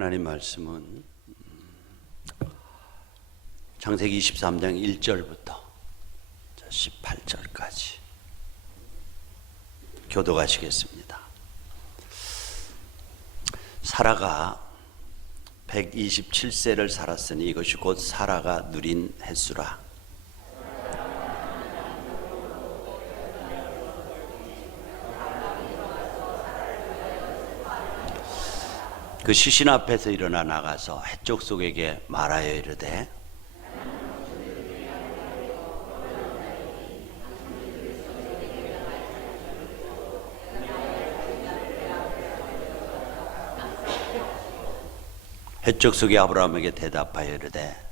하나님 말씀은 창세기 23장 1절부터 18절까지 교독하시겠습니다. 사라가 127세를 살았으니 이것이 곧 사라가 누린 횟수라. 그 시신 앞에서 일어나 나가서 헷족 속에게 말하여 이르되 헷족 속이 아브라함에게 대답하여 이르되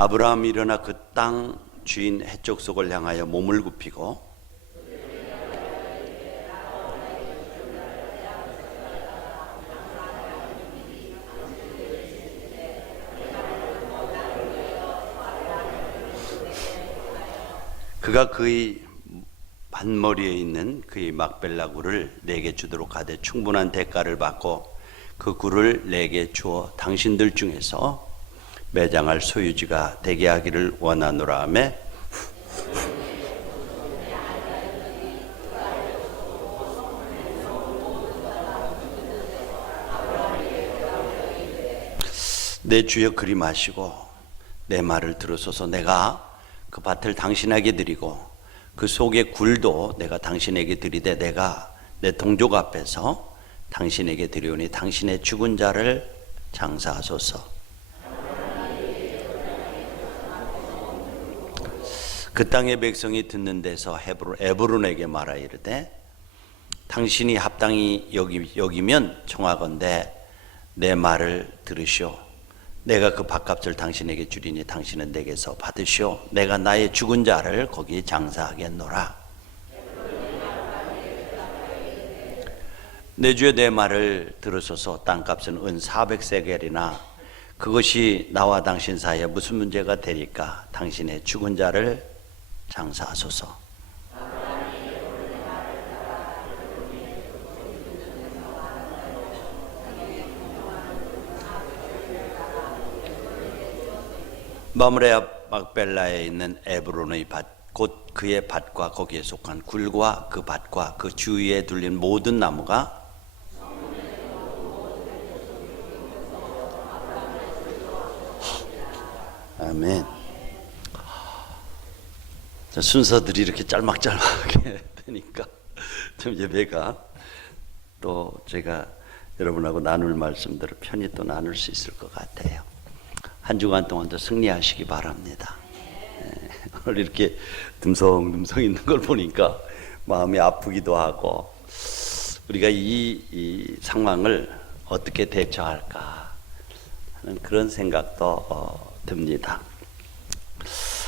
아브라함이 일어나 그 땅 주인 헷족 속을 향하여 몸을 굽히고 그가 그의 반머리에 있는 그의 막벨라 굴을 내게 주도록 하되 충분한 대가를 받고 그 굴을 내게 주어 당신들 중에서 매장할 소유지가 되게 하기를 원하노라 하며 내 주여 그리 마시고 내 말을 들으소서. 내가 그 밭을 당신에게 드리고 그 속의 굴도 내가 당신에게 드리되 내가 내 동족 앞에서 당신에게 드리오니 당신의 죽은 자를 장사하소서. 그 땅의 백성이 듣는 데서 에브론에게 말하 이르되 당신이 합당히 여기면 청하건대 내 말을 들으시오. 내가 그 밭값을 당신에게 주리니 당신은 내게서 받으시오. 내가 나의 죽은 자를 거기 장사하겠노라. 내 주여 내 말을 들으소서. 땅값은 은 400세겔이나 그것이 나와 당신 사이에 무슨 문제가 되리까? 당신의 죽은 자를 장사하소서. 마므레 막벨라에 있는 에브론의 밭, 곧 그의 밭과 거기에 속한 굴과 그 밭과 그 주위에 둘린 모든 나무가 아멘. 순서들이 이렇게 짤막짤막하게 되니까 좀 예배가 또 제가 여러분하고 나눌 말씀들을 편히 또 나눌 수 있을 것 같아요. 한 주간 동안도 승리하시기 바랍니다. 오늘 이렇게 듬성듬성 있는 걸 보니까 마음이 아프기도 하고 우리가 이 상황을 어떻게 대처할까 하는 그런 생각도 듭니다.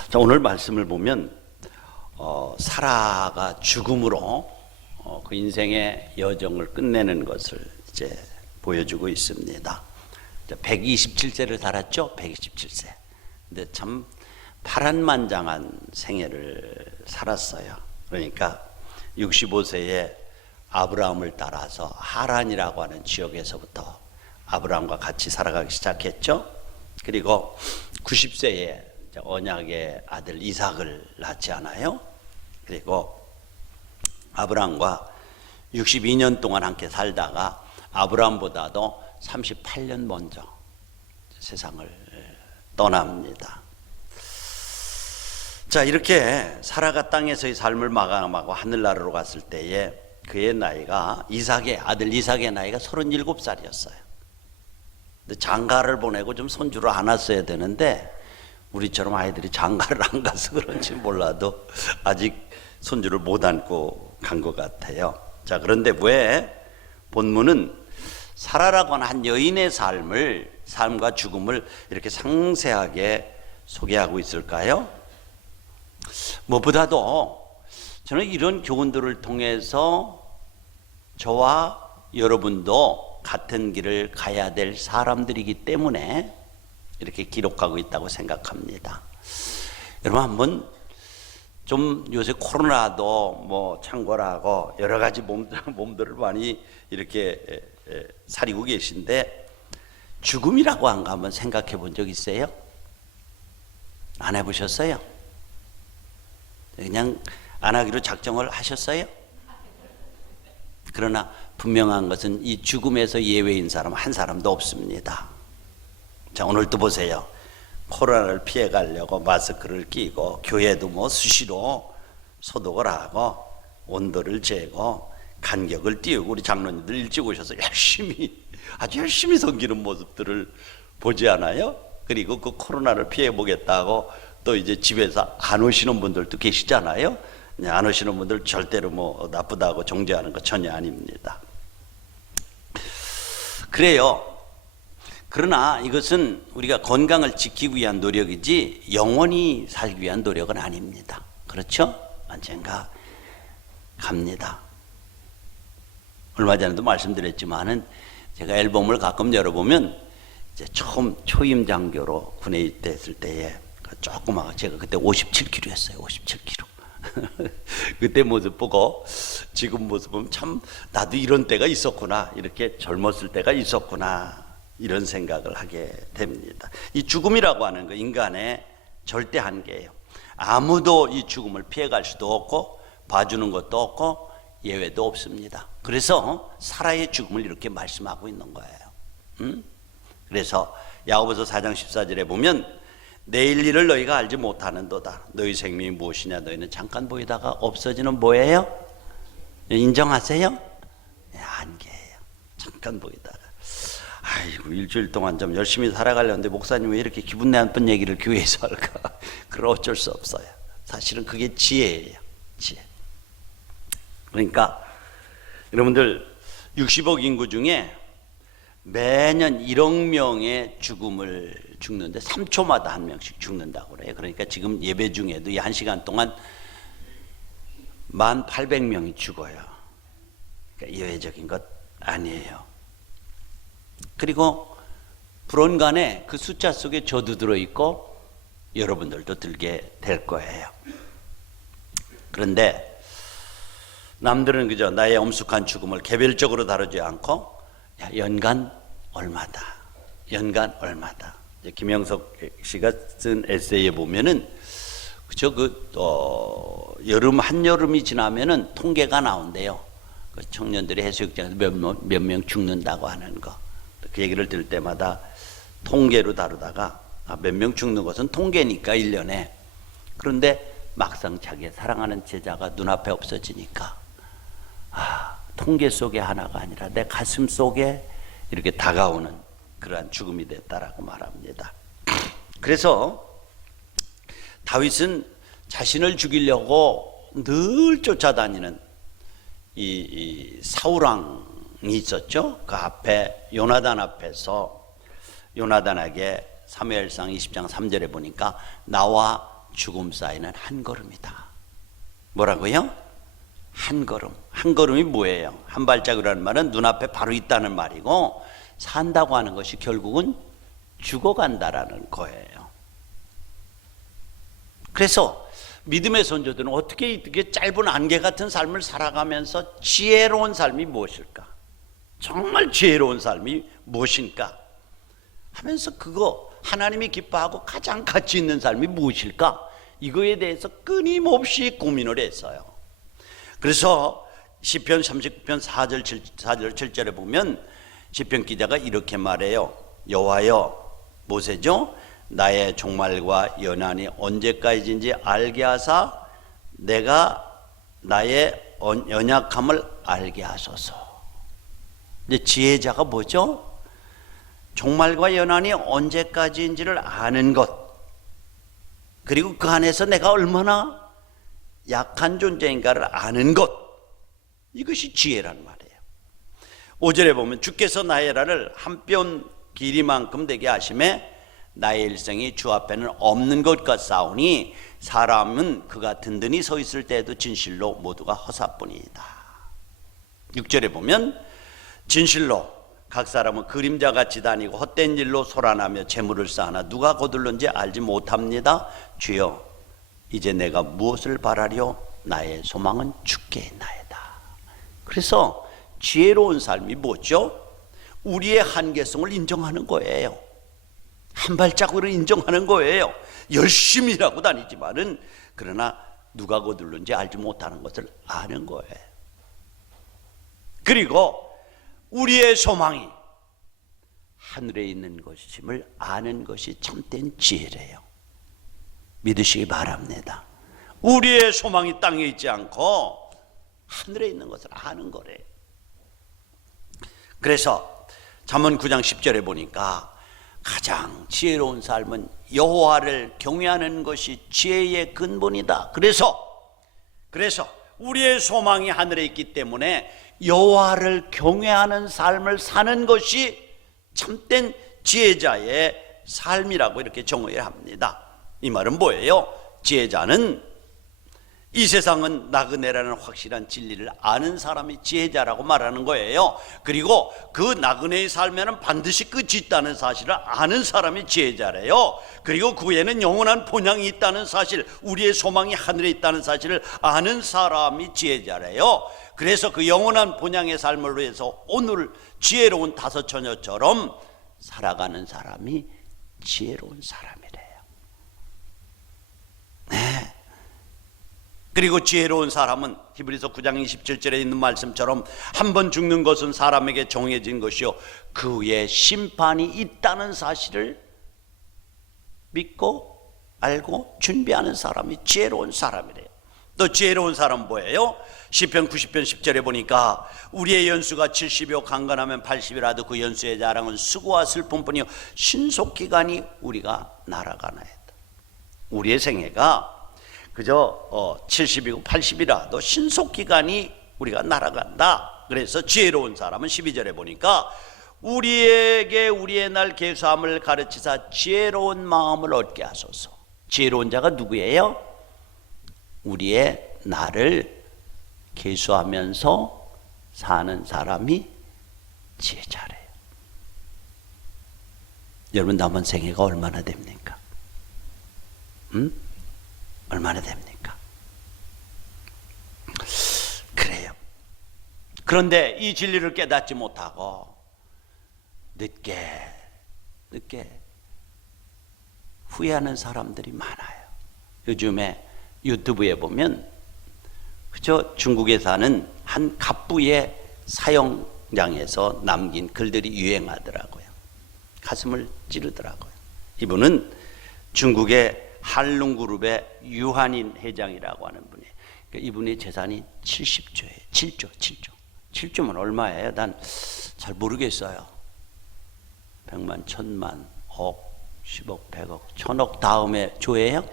자, 오늘 말씀을 보면 사라가 죽음으로 그 인생의 여정을 끝내는 것을 이제 보여주고 있습니다. 127세를 살았죠. 127세. 근데 참 파란만장한 생애를 살았어요. 그러니까 65세에 아브라함을 따라서 하란이라고 하는 지역에서부터 아브라함과 같이 살아가기 시작했죠. 그리고 90세에 언약의 아들 이삭을 낳지 않아요. 그리고 아브라함과 62년 동안 함께 살다가 아브라함보다도 38년 먼저 세상을 떠납니다. 자, 이렇게 사라가 땅에서의 삶을 마감하고 하늘나라로 갔을 때에 그의 나이가 아들 이삭의 나이가 37살이었어요. 근데 장가를 보내고 좀 손주를 안았어야 되는데 우리처럼 아이들이 장가를 안 가서 그런지 몰라도 아직 손주를 못 안고 간 것 같아요. 자, 그런데 왜 본문은 사라라고 하는 한 여인의 삶과 죽음을 이렇게 상세하게 소개하고 있을까요? 무엇보다도 저는 이런 교훈들을 통해서 저와 여러분도 같은 길을 가야 될 사람들이기 때문에 이렇게 기록하고 있다고 생각합니다. 여러분 한번 좀 요새 코로나도 뭐 창궐하고 여러 가지 몸들을 많이 이렇게 사리고 계신데 죽음이라고 한 거 한번 생각해 본 적 있어요? 안 해보셨어요? 그냥 안 하기로 작정을 하셨어요? 그러나 분명한 것은 이 죽음에서 예외인 사람 한 사람도 없습니다. 자, 오늘도 보세요. 코로나를 피해가려고 마스크를 끼고 교회도 뭐 수시로 소독을 하고 온도를 재고 간격을 띄우고 우리 장로님들 일찍 오셔서 아주 열심히 섬기는 모습들을 보지 않아요? 그리고 그 코로나를 피해 보겠다고 또 이제 집에서 안 오시는 분들도 계시잖아요. 안 오시는 분들 절대로 뭐 나쁘다고 정죄하는 거 전혀 아닙니다. 그래요. 그러나 이것은 우리가 건강을 지키기 위한 노력이지 영원히 살기 위한 노력은 아닙니다. 그렇죠? 언젠가 갑니다. 얼마 전에도 말씀드렸지만은 제가 앨범을 가끔 열어보면 이제 처음 초임 장교로 군에 입대했을 때에 조그마한 제가 그때 57kg였어요. 57kg. 그때 모습 보고 지금 모습 보면 참 나도 이런 때가 있었구나, 이렇게 젊었을 때가 있었구나, 이런 생각을 하게 됩니다. 이 죽음이라고 하는 거 인간의 절대 한계예요. 아무도 이 죽음을 피해갈 수도 없고 봐주는 것도 없고 예외도 없습니다. 그래서 살아의 죽음을 이렇게 말씀하고 있는 거예요. 그래서 야고보서 4장 14절에 보면 내일 일을 너희가 알지 못하는도다. 너희 생명이 무엇이냐? 너희는 잠깐 보이다가 없어지는 뭐예요? 인정하세요? 네, 한계예요. 잠깐 보이다가. 아이고, 일주일 동안 좀 열심히 살아가려는데 목사님 왜 이렇게 기분 나쁜 얘기를 교회에서 할까? 그럼 어쩔 수 없어요. 사실은 그게 지혜예요. 지혜. 그러니까 여러분들 60억 인구 중에 매년 1억 명의 죽는데 3초마다 한 명씩 죽는다고 그래요. 그러니까 지금 예배 중에도 이 1시간 동안 1,800명이 죽어요. 그러니까 예외적인 것 아니에요. 그리고 불언간에 그 숫자 속에 저도 들어있고 여러분들도 들게 될 거예요. 그런데 남들은 그저 나의 엄숙한 죽음을 개별적으로 다루지 않고 연간 얼마다, 연간 얼마다. 김영석 씨가 쓴 에세이에 보면은 그저 여름 한여름이 지나면은 통계가 나온대요. 그 청년들이 해수욕장에서 몇 명 죽는다고 하는 거. 그 얘기를 들을 때마다 통계로 다루다가 몇 명 죽는 것은 통계니까 1년에. 그런데 막상 자기의 사랑하는 제자가 눈앞에 없어지니까 통계 속에 하나가 아니라 내 가슴 속에 이렇게 다가오는 그러한 죽음이 됐다라고 말합니다. 그래서 다윗은 자신을 죽이려고 늘 쫓아다니는 이 사울왕이 있었죠. 그 앞에 요나단 앞에서 요나단에게 사무엘상 20장 3절에 보니까 나와 죽음 사이는 한 걸음이다. 뭐라고요? 한 걸음. 한 걸음이 뭐예요? 한 발자국이라는 말은 눈앞에 바로 있다는 말이고, 산다고 하는 것이 결국은 죽어간다라는 거예요. 그래서 믿음의 선조들은 어떻게 이렇게 짧은 안개 같은 삶을 살아가면서 지혜로운 삶이 무엇일까? 정말 지혜로운 삶이 무엇인가? 하면서 그거 하나님이 기뻐하고 가장 가치 있는 삶이 무엇일까? 이거에 대해서 끊임없이 고민을 했어요. 그래서 시편 39편 4절 7절에 보면 시편 기자가 이렇게 말해요. 여호와여, 모세죠? 나의 종말과 연한이 언제까지인지 알게 하사 내가 나의 연약함을 알게 하소서. 이제 지혜자가 뭐죠? 종말과 연한이 언제까지인지를 아는 것, 그리고 그 안에서 내가 얼마나 약한 존재인가를 아는 것, 이것이 지혜란 말이에요. 5절에 보면 주께서 나의 라를 한 뼘 길이만큼 되게 하심에 나의 일생이 주 앞에는 없는 것과 싸우니 사람은 그가 든든히 서 있을 때에도 진실로 모두가 허사뿐이다. 6절에 보면 진실로 각 사람은 그림자같이 다니고 헛된 일로 소란하며 재물을 쌓으나 누가 거둘는지 알지 못합니다. 주여, 이제 내가 무엇을 바라려? 나의 소망은 주께 있나이다. 그래서 지혜로운 삶이 뭐죠? 우리의 한계성을 인정하는 거예요. 한 발자국을 인정하는 거예요. 열심히 일하고 다니지만은 그러나 누가 거둘는지 알지 못하는 것을 아는 거예요. 그리고 우리의 소망이 하늘에 있는 것임을 아는 것이 참된 지혜래요. 믿으시기 바랍니다. 우리의 소망이 땅에 있지 않고 하늘에 있는 것을 아는 거래요. 그래서 잠언 9장 10절에 보니까 가장 지혜로운 삶은 여호와를 경외하는 것이 지혜의 근본이다. 그래서 우리의 소망이 하늘에 있기 때문에 여호와를 경외하는 삶을 사는 것이 참된 지혜자의 삶이라고 이렇게 정의를 합니다. 이 말은 뭐예요? 지혜자는 이 세상은 나그네라는 확실한 진리를 아는 사람이 지혜자라고 말하는 거예요. 그리고 그 나그네의 삶에는 반드시 끝이 있다는 사실을 아는 사람이 지혜자래요. 그리고 그 후에는 영원한 본향이 있다는 사실, 우리의 소망이 하늘에 있다는 사실을 아는 사람이 지혜자래요. 그래서 그 영원한 본향의 삶을 위해서 오늘 지혜로운 다섯 처녀처럼 살아가는 사람이 지혜로운 사람이래요. 네. 그리고 지혜로운 사람은 히브리서 9장 27절에 있는 말씀처럼 한 번 죽는 것은 사람에게 정해진 것이요 그 후에 심판이 있다는 사실을 믿고 알고 준비하는 사람이 지혜로운 사람이래요. 또 지혜로운 사람은 뭐예요? 시편 90편 10절에 보니까 우리의 연수가 70이요 강건하면 80이라도 그 연수의 자랑은 수고와 슬픔뿐이요 신속기간이 우리가 날아가나이다. 우리의 생애가 그저 70이고 80이라도 신속기간이 우리가 날아간다. 그래서 지혜로운 사람은 12절에 보니까 우리에게 우리의 날 계수함을 가르치사 지혜로운 마음을 얻게 하소서. 지혜로운 자가 누구예요? 우리의 날을 계수하면서 사는 사람이 지혜자래요. 여러분 남은 생애가 얼마나 됩니까? 얼마나 됩니까? 그래요. 그런데 이 진리를 깨닫지 못하고 늦게 후회하는 사람들이 많아요. 요즘에 유튜브에 보면 그저 중국에 사는 한 갑부의 사형장에서 남긴 글들이 유행하더라고요. 가슴을 찌르더라고요. 이분은 중국의 한룽그룹의 유한인 회장이라고 하는 분이에요. 그러니까 이분의 재산이 70조예요. 7조면 얼마예요? 난 잘 모르겠어요. 100만, 1000만, 억, 10억, 100억, 1000억 다음에 조예요?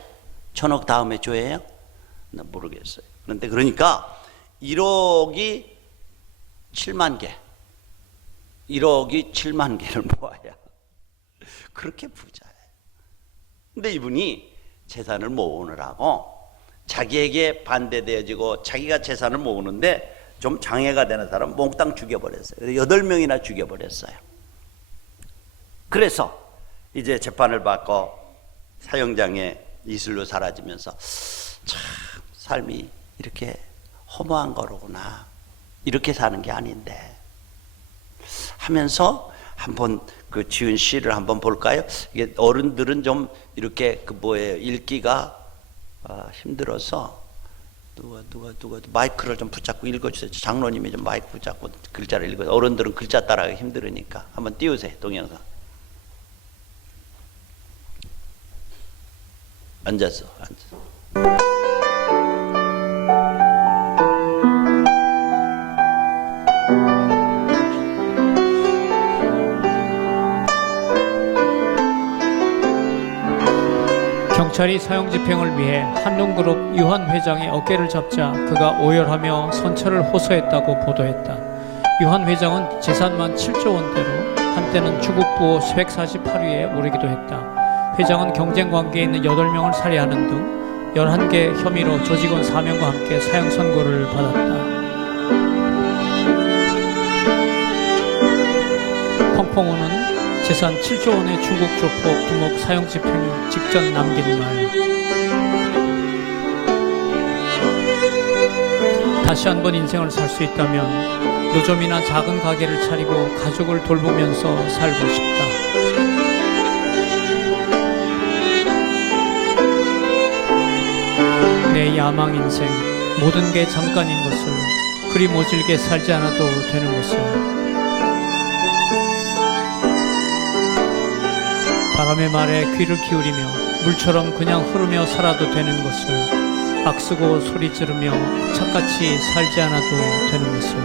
1000억 다음에 조예요? 난 모르겠어요. 그런데 그러니까 1억이 7만 개, 1억이 7만 개를 모아야 그렇게 부자예요. 근데 이분이 재산을 모으느라고 자기에게 반대되어지고 자기가 재산을 모으는데 좀 장애가 되는 사람 몽땅 죽여버렸어요. 8명이나 죽여버렸어요. 그래서 이제 재판을 받고 사형장에 이슬로 사라지면서 참 삶이 이렇게 허무한 거로구나, 이렇게 사는 게 아닌데 하면서 한번 그 지은 시를 한번 볼까요? 이게 어른들은 좀 이렇게 읽기가 힘들어서 누가 마이크를 좀 붙잡고 읽어주세요. 장로님이 좀 마이크 붙잡고 글자를 읽어서 어른들은 글자 따라가기 힘들으니까 한번 띄우세요. 동영상. 앉았어. 경찰이 사형 집행을 위해 한룽그룹 유한 회장의 어깨를 잡자 그가 오열하며 선처를 호소했다고 보도했다. 유한 회장은 재산만 7조 원대로 한때는 주국부 148위에 오르기도 했다. 회장은 경쟁관계에 있는 8명을 살해하는 등 11개 혐의로 조직원 4명과 함께 사형 선고를 받았다. 재산 7조 원의 중국 조폭 두목 사형 집행 직전 남긴 말. 다시 한번 인생을 살 수 있다면 노점이나 작은 가게를 차리고 가족을 돌보면서 살고 싶다. 내 야망 인생, 모든 게 잠깐인 것을, 그리 모질게 살지 않아도 되는 것을, 바람의 말에 귀를 기울이며 물처럼 그냥 흐르며 살아도 되는 것을, 악쓰고 소리 지르며 착같이 살지 않아도 되는 것을,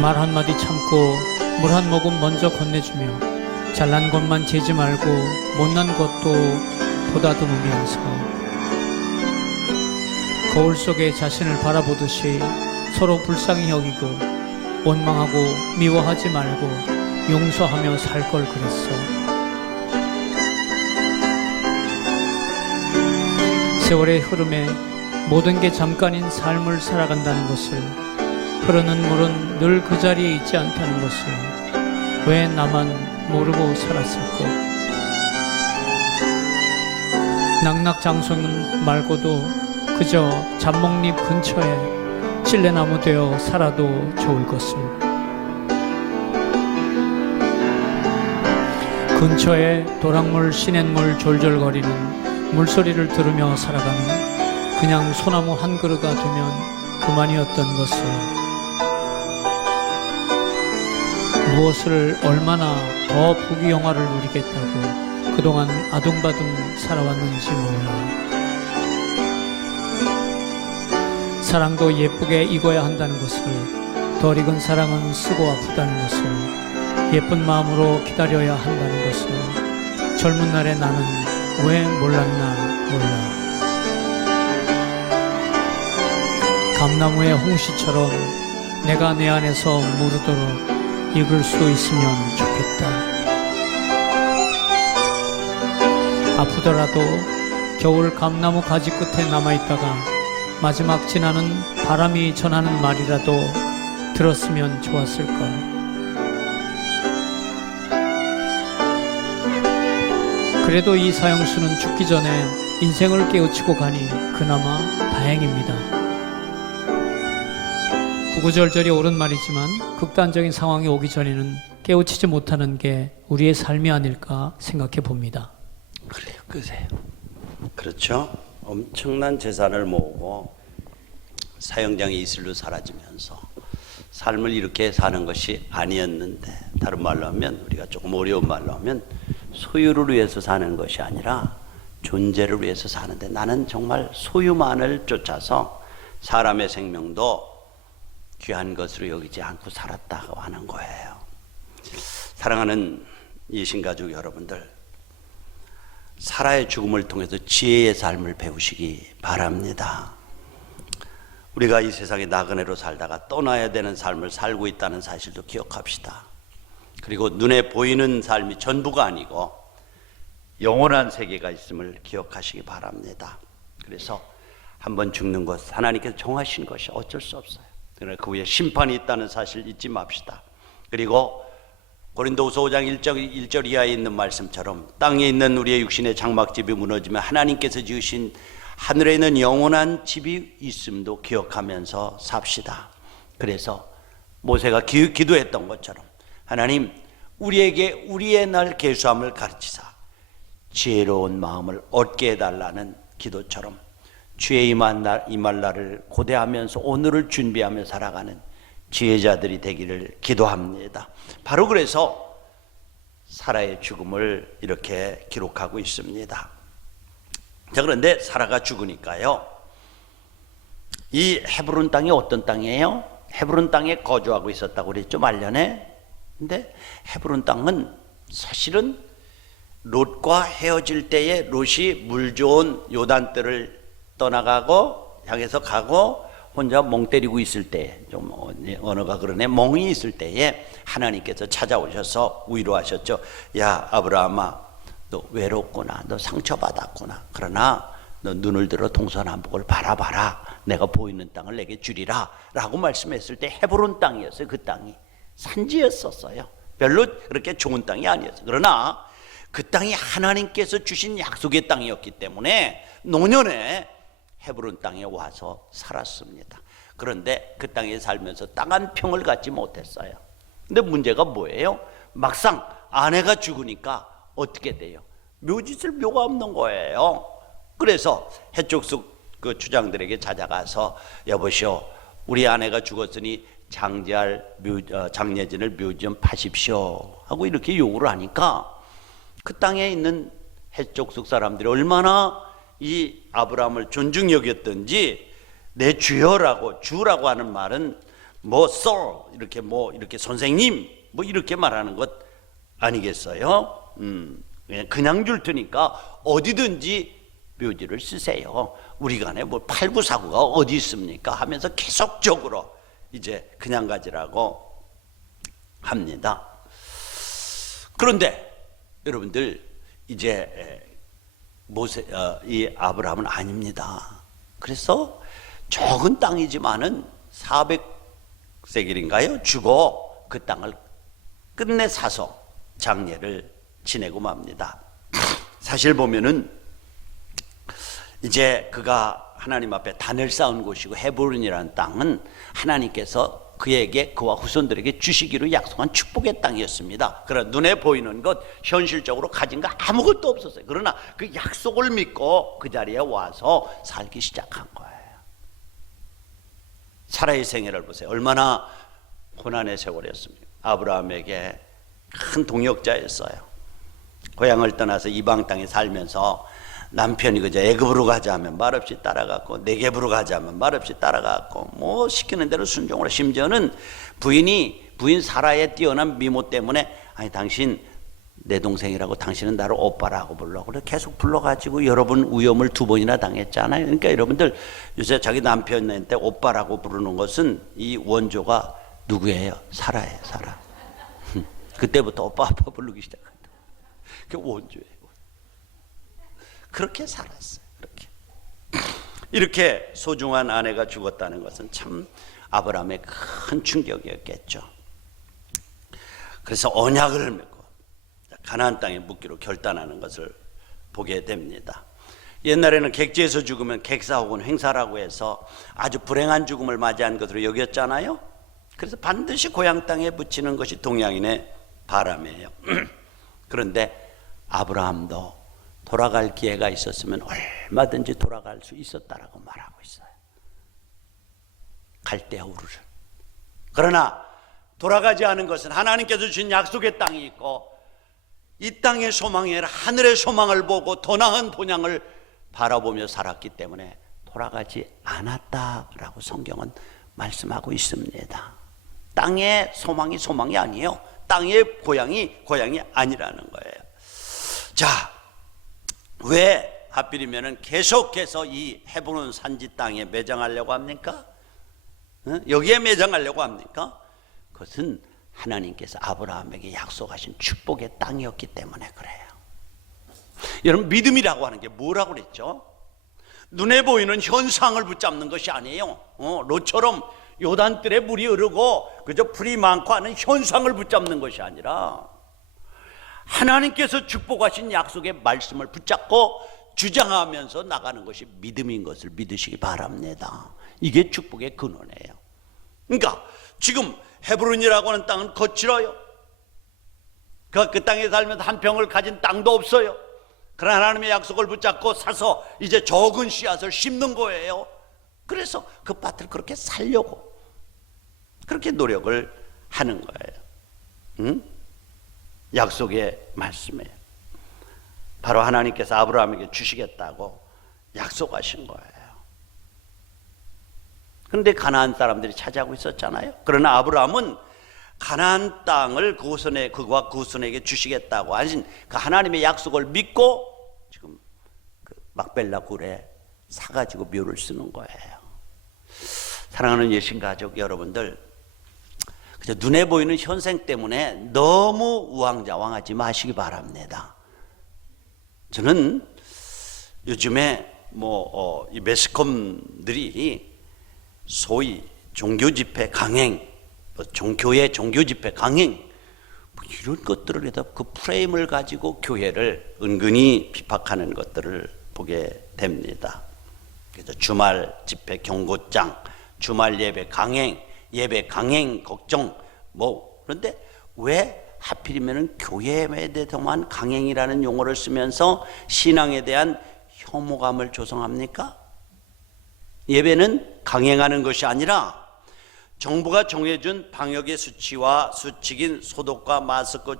말 한마디 참고 물 한 모금 먼저 건네주며 잘난 것만 재지 말고 못난 것도 보다듬으면서 거울 속에 자신을 바라보듯이 서로 불쌍히 여기고 원망하고 미워하지 말고 용서하며 살 걸 그랬어. 세월의 흐름에 모든 게 잠깐인 삶을 살아간다는 것을, 흐르는 물은 늘 그 자리에 있지 않다는 것을 왜 나만 모르고 살았을까? 낙낙장성 말고도 그저 잡목잎 근처에 찔레나무 되어 살아도 좋을 것을, 근처에 도랑물 시냇물 졸졸거리는 물소리를 들으며 살아가는 그냥 소나무 한 그루가 되면 그만이었던 것을, 무엇을 얼마나 더 부귀영화를 누리겠다고 그동안 아둥바둥 살아왔는지 몰라. 사랑도 예쁘게 익어야 한다는 것을, 덜 익은 사랑은 쓰고 아프다는 것을, 예쁜 마음으로 기다려야 한다는 것을 젊은 날의 나는 왜 몰랐나 몰라. 감나무의 홍시처럼 내가 내 안에서 무르도록 익을 수 있으면 좋겠다. 아프더라도 겨울 감나무 가지 끝에 남아있다가 마지막 지나는 바람이 전하는 말이라도 들었으면 좋았을까. 그래도 이 사형수는 죽기 전에 인생을 깨우치고 가니 그나마 다행입니다. 구구절절이 옳은 말이지만 극단적인 상황이 오기 전에는 깨우치지 못하는 게 우리의 삶이 아닐까 생각해 봅니다. 그래요, 그세요. 그렇죠. 엄청난 재산을 모으고 사형장에 이슬로 사라지면서 삶을 이렇게 사는 것이 아니었는데, 다른 말로 하면, 우리가 조금 어려운 말로 하면 소유를 위해서 사는 것이 아니라 존재를 위해서 사는데, 나는 정말 소유만을 쫓아서 사람의 생명도 귀한 것으로 여기지 않고 살았다고 하는 거예요. 사랑하는 이신가족 여러분들, 사라의 죽음을 통해서 지혜의 삶을 배우시기 바랍니다. 우리가 이 세상에 나그네로 살다가 떠나야 되는 삶을 살고 있다는 사실도 기억합시다. 그리고 눈에 보이는 삶이 전부가 아니고 영원한 세계가 있음을 기억하시기 바랍니다. 그래서 한번 죽는 것, 하나님께서 정하신 것이 어쩔 수 없어요. 그러나 그 위에 심판이 있다는 사실 잊지 맙시다. 그리고 고린도후서 5장 1절 이하에 있는 말씀처럼 땅에 있는 우리의 육신의 장막집이 무너지면 하나님께서 지으신 하늘에 있는 영원한 집이 있음도 기억하면서 삽시다. 그래서 모세가 기도했던 것처럼 하나님, 우리에게 우리의 날 계수함을 가르치사 지혜로운 마음을 얻게 해달라는 기도처럼 주의 임할 날을 고대하면서 오늘을 준비하며 살아가는 지혜자들이 되기를 기도합니다. 바로 그래서 사라의 죽음을 이렇게 기록하고 있습니다. 자, 그런데 사라가 죽으니까요, 이 헤브론 땅이 어떤 땅이에요? 헤브론 땅에 거주하고 있었다고 그랬죠, 말년에. 근데 헤브론 땅은 사실은 롯과 헤어질 때에 롯이 물 좋은 요단뜰을 떠나가고 향해서 가고 혼자 멍 때리고 있을 때, 좀 언어가 그러네, 멍이 있을 때에 하나님께서 찾아오셔서 위로하셨죠. 야 아브라함아, 너 외롭구나, 너 상처받았구나. 그러나 너 눈을 들어 동서남북을 바라봐라. 내가 보이는 땅을 내게 주리라 라고 말씀했을 때 헤브론 땅이었어요. 그 땅이 산지였었어요. 별로 그렇게 좋은 땅이 아니었어요. 그러나 그 땅이 하나님께서 주신 약속의 땅이었기 때문에 노년에 헤브론 땅에 와서 살았습니다. 그런데 그 땅에 살면서 땅 한 평을 갖지 못했어요. 근데 문제가 뭐예요? 막상 아내가 죽으니까 어떻게 돼요? 묘짓을 묘가 없는 거예요. 그래서 해족숙 그 주장들에게 찾아가서 여보시오, 우리 아내가 죽었으니 장례진을 묘 좀 파십시오 하고 이렇게 요구를 하니까 그 땅에 있는 해족숙 사람들이 얼마나 이 아브라함을 존중 여겼던지 내 주여라고, 주라고 하는 말은 뭐 sir 이렇게 뭐 이렇게 선생님 뭐 이렇게 말하는 것 아니겠어요? 그냥 줄 테니까 어디든지 묘지를 쓰세요. 우리 간에 뭐 팔구사구가 어디 있습니까? 하면서 계속적으로 이제 그냥 가지라고 합니다. 그런데 여러분들 이제 이 아브라함은 아닙니다. 그래서 적은 땅이지만은 400세겔인가요? 주고 그 땅을 끝내 사서 장례를 지내고 맙니다. 사실 보면은 이제 그가 하나님 앞에 단을 쌓은 곳이고 헤브론이라는 땅은 하나님께서 그에게 그와 후손들에게 주시기로 약속한 축복의 땅이었습니다. 그러나 눈에 보이는 것 현실적으로 가진 거 아무것도 없었어요. 그러나 그 약속을 믿고 그 자리에 와서 살기 시작한 거예요. 사라의 생애를 보세요. 얼마나 고난의 세월이었습니까? 아브라함에게 큰 동역자였어요. 고향을 떠나서 이방 땅에 살면서 남편이 그저 애굽으로 가자 하면 말없이 따라갔고 네겝으로 가자 하면 말없이 따라갔고 뭐 시키는 대로 순종을, 심지어는 부인 사라의 뛰어난 미모 때문에 아니 당신 내 동생이라고 당신은 나를 오빠라고 불러. 그래 계속 불러가지고 여러 번 위험을 2번이나 당했잖아요. 그러니까 여러분들 요새 자기 남편한테 오빠라고 부르는 것은 이 원조가 누구예요? 사라예요. 사라. 그때부터 오빠 아빠 부르기 시작한다. 그게 원조예요. 그렇게 살았어요. 그렇게. 이렇게 소중한 아내가 죽었다는 것은 참 아브라함의 큰 충격이었겠죠. 그래서 언약을 맺고 가나안 땅에 묵기로 결단하는 것을 보게 됩니다. 옛날에는 객지에서 죽으면 객사 혹은 횡사라고 해서 아주 불행한 죽음을 맞이한 것으로 여겼잖아요. 그래서 반드시 고향 땅에 붙이는 것이 동양인의 바람이에요. 그런데 아브라함도 돌아갈 기회가 있었으면 얼마든지 돌아갈 수 있었다라고 말하고 있어요. 갈대아우르를. 그러나 돌아가지 않은 것은 하나님께서 주신 약속의 땅이 있고 이 땅의 소망이 아니라 하늘의 소망을 보고 더 나은 본향을 바라보며 살았기 때문에 돌아가지 않았다라고 성경은 말씀하고 있습니다. 땅의 소망이 아니에요. 땅의 고향이 아니라는 거예요. 자, 왜 하필이면 계속해서 이 헤브론 산지 땅에 매장하려고 합니까? 여기에 매장하려고 합니까? 그것은 하나님께서 아브라함에게 약속하신 축복의 땅이었기 때문에 그래요. 여러분, 믿음이라고 하는 게 뭐라고 그랬죠? 눈에 보이는 현상을 붙잡는 것이 아니에요. 롯처럼 요단뜰에 물이 흐르고 그저 풀이 많고 하는 현상을 붙잡는 것이 아니라 하나님께서 축복하신 약속의 말씀을 붙잡고 주장하면서 나가는 것이 믿음인 것을 믿으시기 바랍니다. 이게 축복의 근원이에요. 그러니까 지금 헤브론이라고 하는 땅은 거칠어요. 그 땅에 살면서 한 평을 가진 땅도 없어요. 그러나 하나님의 약속을 붙잡고 사서 이제 적은 씨앗을 심는 거예요. 그래서 그 밭을 그렇게 살려고 그렇게 노력을 하는 거예요. 약속의 말씀이에요. 바로 하나님께서 아브라함에게 주시겠다고 약속하신 거예요. 그런데 가나안 사람들이 차지하고 있었잖아요. 그러나 아브라함은 가나안 땅을 그와 그 후손에게 주시겠다고 하신 그 하나님의 약속을 믿고 지금 그 막벨라 굴에 사가지고 묘를 쓰는 거예요. 사랑하는 예신 가족 여러분들, 그저 눈에 보이는 현생 때문에 너무 우왕좌왕하지 마시기 바랍니다. 저는 요즘에 이 매스컴들이 소위 종교 집회 강행, 교회 종교 집회 강행 이런 것들을 해서 그 프레임을 가지고 교회를 은근히 비판하는 것들을 보게 됩니다. 그래서 주말 집회 경고장, 주말 예배 강행, 예배 강행 걱정 그런데 왜 하필이면 교회에 대해서만 강행이라는 용어를 쓰면서 신앙에 대한 혐오감을 조성합니까? 예배는 강행하는 것이 아니라 정부가 정해준 방역의 수치와 수칙인 소독과 마스크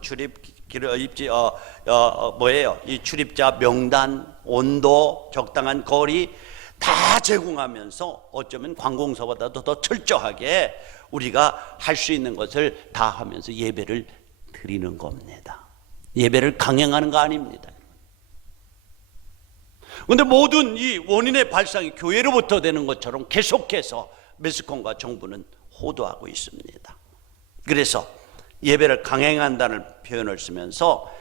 이 출입자 명단, 온도, 적당한 거리 다 제공하면서 어쩌면 관공서보다도 더 철저하게 우리가 할 수 있는 것을 다 하면서 예배를 드리는 겁니다. 예배를 강행하는 거 아닙니다. 그런데 모든 이 원인의 발상이 교회로부터 되는 것처럼 계속해서 매스컴과 정부는 호도하고 있습니다. 그래서 예배를 강행한다는 표현을 쓰면서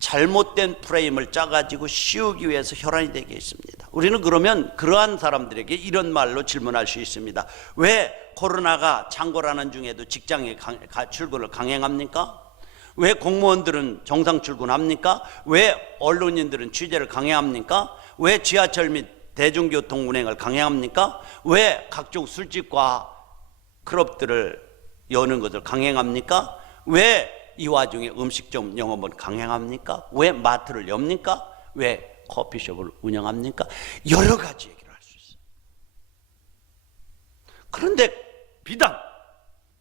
잘못된 프레임을 짜가지고 씌우기 위해서 혈안이 되게 있습니다. 우리는 그러면 그러한 사람들에게 이런 말로 질문할 수 있습니다. 왜 코로나가 창궐하는 중에도 직장에 출근을 강행합니까? 왜 공무원들은 정상 출근합니까? 왜 언론인들은 취재를 강행합니까? 왜 지하철 및 대중교통 운행을 강행합니까? 왜 각종 술집과 클럽들을 여는 것을 강행합니까? 왜 이 와중에 음식점 영업을 강행합니까? 왜 마트를 엽니까? 왜 커피숍을 운영합니까? 여러 가지 얘기를 할 수 있어요. 그런데 비단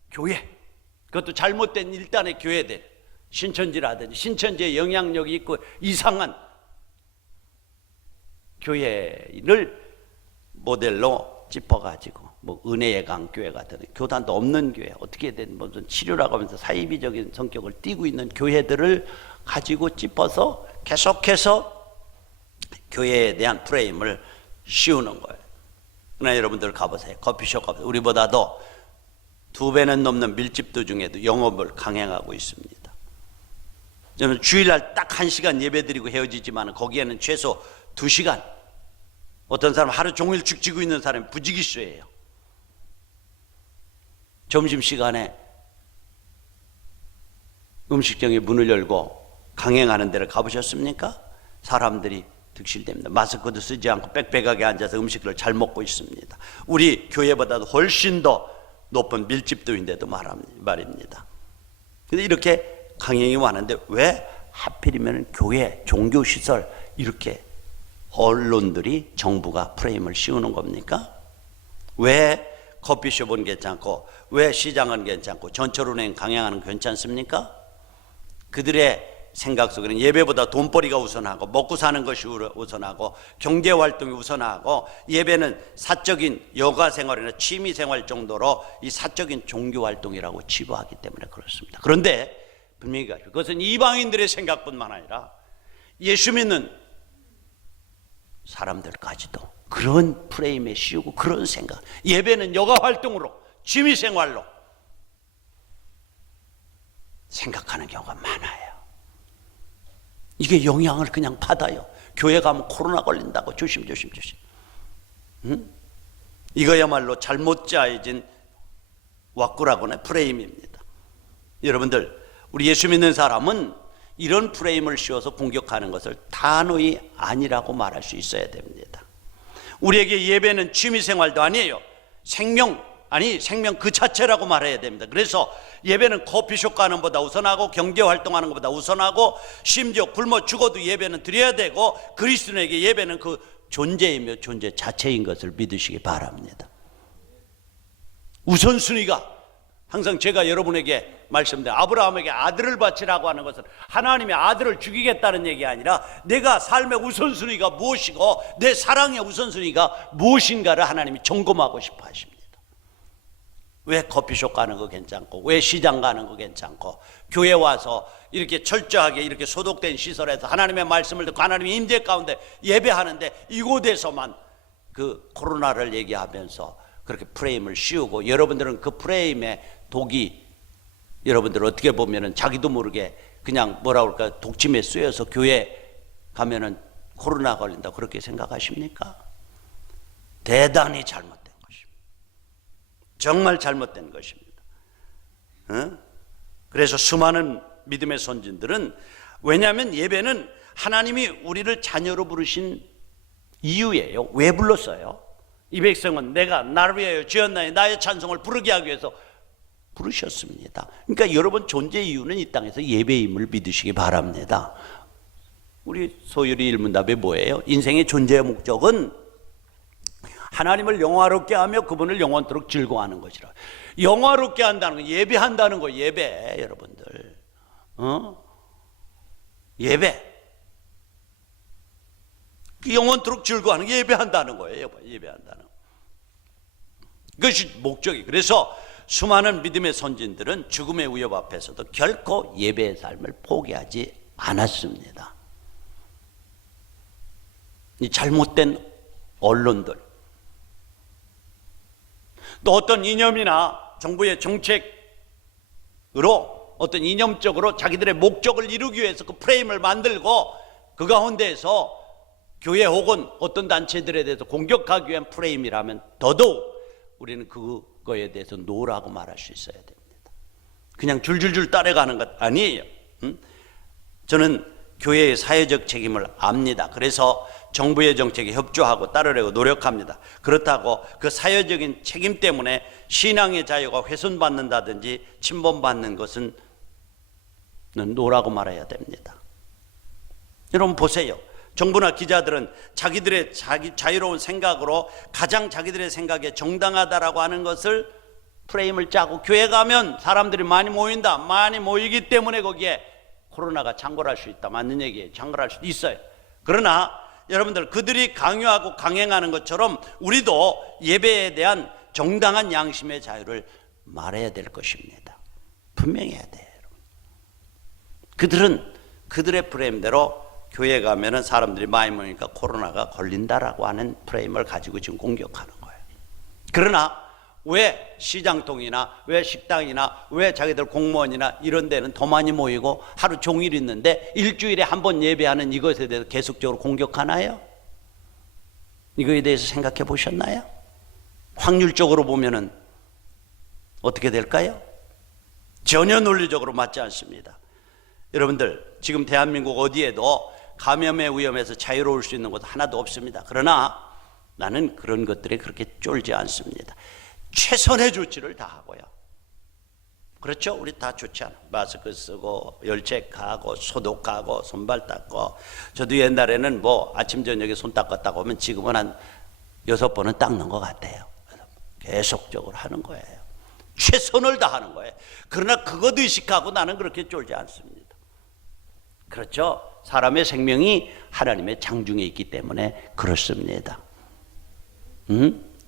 교회, 그것도 잘못된 일단의 교회들, 신천지라든지 신천지의 영향력이 있고 이상한 교회를 모델로 짚어가지고 은혜의 강 교회 같은 교단도 없는 교회, 어떻게 된 무슨 치료라고 하면서 사이비적인 성격을 띠고 있는 교회들을 가지고 짚어서 계속해서 교회에 대한 프레임을 씌우는 거예요. 그러나 여러분들 가보세요. 커피숍 가보세요. 우리보다도 2배는 넘는 밀집도 중에도 영업을 강행하고 있습니다. 저는 주일날 딱 1시간 예배드리고 헤어지지만 거기에는 최소 2시간, 어떤 사람 하루 종일 죽지고 있는 사람이 부지기수예요. 점심시간에 음식점에 문을 열고 강행하는 데를 가보셨습니까? 사람들이 득실됩니다. 마스크도 쓰지 않고 빽빽하게 앉아서 음식을 잘 먹고 있습니다. 우리 교회보다도 훨씬 더 높은 밀집도인데도 말입니다. 근데 이렇게 강행이 많은데 왜 하필이면 교회, 종교시설 이렇게 언론들이 정부가 프레임을 씌우는 겁니까? 왜 커피숍은 괜찮고 왜 시장은 괜찮고 전철운행 강행하는 괜찮습니까? 그들의 생각 속에는 예배보다 돈벌이가 우선하고 먹고 사는 것이 우선하고 경제활동이 우선하고 예배는 사적인 여가생활이나 취미생활 정도로 이 사적인 종교활동이라고 치부하기 때문에 그렇습니다. 그런데 분명히 그것은 이방인들의 생각뿐만 아니라 예수 믿는 사람들까지도 그런 프레임에 씌우고 그런 생각, 예배는 여가활동으로 취미생활로 생각하는 경우가 많아요. 이게 영향을 그냥 받아요. 교회 가면 코로나 걸린다고 조심. 이거야말로 잘못 짜여진 왁구라고는 프레임입니다. 여러분들, 우리 예수 믿는 사람은 이런 프레임을 씌워서 공격하는 것을 단호히 아니라고 말할 수 있어야 됩니다. 우리에게 예배는 취미생활도 아니에요. 생명 그 자체라고 말해야 됩니다. 그래서 예배는 커피숍 가는 것보다 우선하고 경제활동하는 것보다 우선하고 심지어 굶어 죽어도 예배는 드려야 되고 그리스도인에게 예배는 그 존재이며 존재 자체인 것을 믿으시기 바랍니다. 우선순위가 항상 제가 여러분에게 말씀드린 아브라함에게 아들을 바치라고 하는 것은 하나님의 아들을 죽이겠다는 얘기 아니라 내가 삶의 우선순위가 무엇이고 내 사랑의 우선순위가 무엇인가를 하나님이 점검하고 싶어 하십니다. 왜 커피숍 가는 거 괜찮고 왜 시장 가는 거 괜찮고 교회 와서 이렇게 철저하게 이렇게 소독된 시설에서 하나님의 말씀을 듣고 하나님의 임재 가운데 예배하는데 이곳에서만 그 코로나를 얘기하면서 그렇게 프레임을 씌우고 여러분들은 그 프레임의 독이 여러분들 어떻게 보면은 자기도 모르게 그냥 뭐라 그럴까 독침에 쏘여서 교회 가면은 코로나 걸린다 그렇게 생각하십니까? 대단히 잘못된 것입니다. 정말 잘못된 것입니다. 그래서 수많은 믿음의 선진들은, 왜냐하면 예배는 하나님이 우리를 자녀로 부르신 이유예요. 왜 불렀어요? 이 백성은 내가 나를 위하여 지었나니 나의 찬송을 부르게 하기 위해서 부르셨습니다. 그러니까 여러분 존재 이유는 이 땅에서 예배임을 믿으시기 바랍니다. 우리 소율이 일문답이 뭐예요? 인생의 존재의 목적은 하나님을 영화롭게 하며 그분을 영원토록 즐거워하는 것이라. 영화롭게 한다는 거, 예배한다는 거, 예배. 여러분들 예배, 영원토록 즐거워하는 게 예배한다는 거예요. 예배한다는 거. 그것이 목적이. 그래서 수많은 믿음의 선진들은 죽음의 위협 앞에서도 결코 예배의 삶을 포기하지 않았습니다. 이 잘못된 언론들, 또 어떤 이념이나 정부의 정책으로 어떤 이념적으로 자기들의 목적을 이루기 위해서 그 프레임을 만들고 그 가운데에서 교회 혹은 어떤 단체들에 대해서 공격하기 위한 프레임이라면 더더욱 우리는 그거에 대해서 노라고 말할 수 있어야 됩니다. 그냥 줄줄줄 따라가는 것 아니에요. 저는 교회의 사회적 책임을 압니다. 그래서 정부의 정책에 협조하고 따르려고 노력합니다. 그렇다고 그 사회적인 책임 때문에 신앙의 자유가 훼손받는다든지 침범받는 것은 노라고 말해야 됩니다. 여러분 보세요. 정부나 기자들은 자기들의 자유로운 생각으로 가장 자기들의 생각에 정당하다라고 하는 것을 프레임을 짜고, 교회 가면 사람들이 많이 모인다, 많이 모이기 때문에 거기에 코로나가 창궐할 수 있다, 맞는 얘기예요. 창궐할 수도 있어요. 그러나 여러분들, 그들이 강요하고 강행하는 것처럼 우리도 예배에 대한 정당한 양심의 자유를 말해야 될 것입니다. 분명히 해야 돼요. 그들은 그들의 프레임대로 교회 가면은 사람들이 많이 모이니까 코로나가 걸린다라고 하는 프레임을 가지고 지금 공격하는 거예요. 그러나 왜 시장통이나 왜 식당이나 왜 자기들 공무원이나 이런 데는 더 많이 모이고 하루 종일 있는데 일주일에 한 번 예배하는 이것에 대해서 계속적으로 공격하나요? 이거에 대해서 생각해 보셨나요? 확률적으로 보면은 어떻게 될까요? 전혀 논리적으로 맞지 않습니다. 여러분들, 지금 대한민국 어디에도 감염의 위험에서 자유로울 수 있는 곳 하나도 없습니다. 그러나 나는 그런 것들에 그렇게 쫄지 않습니다. 최선의 조치를 다 하고요. 그렇죠? 우리 다 좋지 않아요. 마스크 쓰고 열체하고 소독하고 손발 닦고. 저도 옛날에는 뭐 아침 저녁에 손 닦았다고 하면 지금은 한 6번은 닦는 것 같아요. 계속적으로 하는 거예요. 최선을 다하는 거예요. 그러나 그것 의식하고 나는 그렇게 쫄지 않습니다. 그렇죠? 사람의 생명이 하나님의 장중에 있기 때문에 그렇습니다.